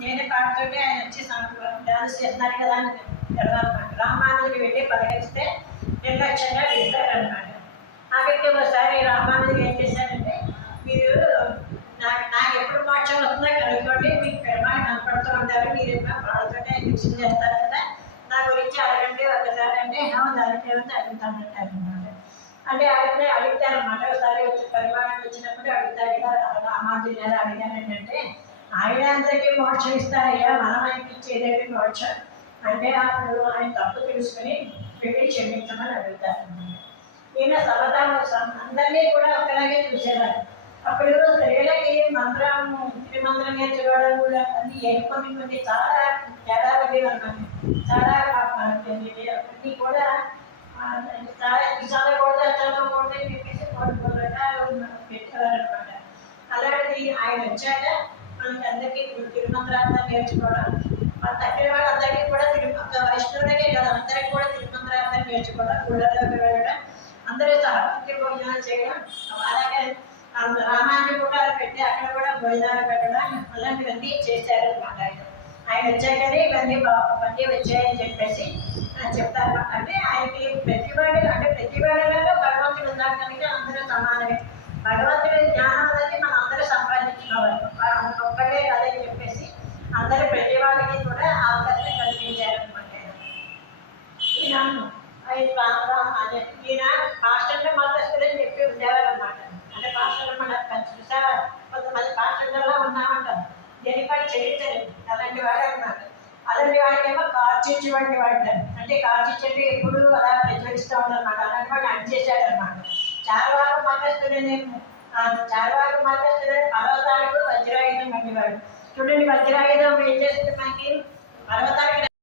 నేనే పాడుతుంటే ఆయన వచ్చి డాన్స్ చేస్తున్నారు కదా అని అనమాట రామానుజుకి వెళ్ళి పలకరిస్తే నిర్లక్ష్యంగా విడిపారనమాట ఆ వ్యక్తి ఒకసారి రామానుజులు ఏం చేశారంటే మీరు నాకు నాకు ఎప్పుడు మోక్షం వస్తుందో కనుక్కోండి మీకు పెరమాన్ని కనపడుతూ ఉంటారు మీరు ఏమైనా పాడుతుంటే నిత్యం చేస్తారు కదా నా గురించి అడగండి ఒకసారి అంటే దానికి ఏమైతే అడుగుతానంటారు అనమాట అంటే అడిగితే అడుగుతారనమాట ఒకసారి వచ్చి పరిమాణం వచ్చినప్పుడు అడుగుతారు ఇలా రామానుజులు ఎలా అడిగానంటే ఆయన అందరికీ మోక్షం ఇస్తారయ్యా మనం ఆయనకి ఇచ్చేదేంటి మోక్షం? అంటే అప్పుడు ఆయన తప్పు తెలుసుకుని వెళ్ళి క్షమించమని అడుగుతారు. ఈయన సమతాను అందరినీ కూడా ఒకలాగే చూసేవారు. అప్పుడు స్త్రీలకి మంత్రం త్రిమంత్రం నేర్చుకోవడం కూడా అన్ని ఏ కొన్ని కొన్ని చాలా తేడా ఉండేవి అన్నమాట చాలా అన్నీ కూడా ఆ, చాలా ఇది చదవకూడదు చదవకూడదు అని చెప్పేసి కొన్ని రకాలు పెట్టేవారు అనమాట అలాంటి ఆయన వచ్చాక మనకి అందరికీ ఇప్పుడు నేర్చుకోవడం మన తగ్గిన వాళ్ళందరికీ కూడా తిరుపతి వైష్ణవులకే కాదు అందరికీ కూడా తిరుమంత్రాంతం నేర్చుకోవడం గుళ్ళలోకి వెళ్ళడం అందరూ సహపతి భోజనాలు చేయడం అలాగే అంద- రామాయణం కూడా పెట్టి అక్కడ కూడా భోజనాలు పెట్టడం అలాంటివన్నీ చేశారు అనమాట ఆయన. ఆయన వచ్చాకనే ఇవన్నీ బా- ఇవన్నీ వచ్చాయని చెప్పేసి చెప్తారు అంటే ఆయనకి ప్రతి వాడి అంటే ప్రతి భగవంతుడు ఉన్నారు కనుక అందరూ సమానమే. అందరూ ప్రతి వాళ్ళకి కూడా అవకాశం కల్పించారనమాట ఈయన అదే ఈయన పాస్టర్లు మతస్థులని చెప్పి ఉండేవారనమాట అంటే పాస్టర్లు మన చూసారా కొంతమంది పాస్టర్లలో ఉన్నామంటారు దేనిపై చరిత్రలు అలాంటి వాడే ఉన్నారు అలాంటి వాడికేమో కార్చిచ్చు వంటి వాడు అంటే కార్చిచ్చు ఎప్పుడు అలా ప్రచురిస్తూ ఉంటారన్నమాట అలాంటి వాడు అనిచేశాడు అనమాట చార్వాకు మతస్థులని చార్వాకు మతస్థులని చూడండి వజ్రాయుధం ఏం చేస్తుంది మనకి పర్వతానికి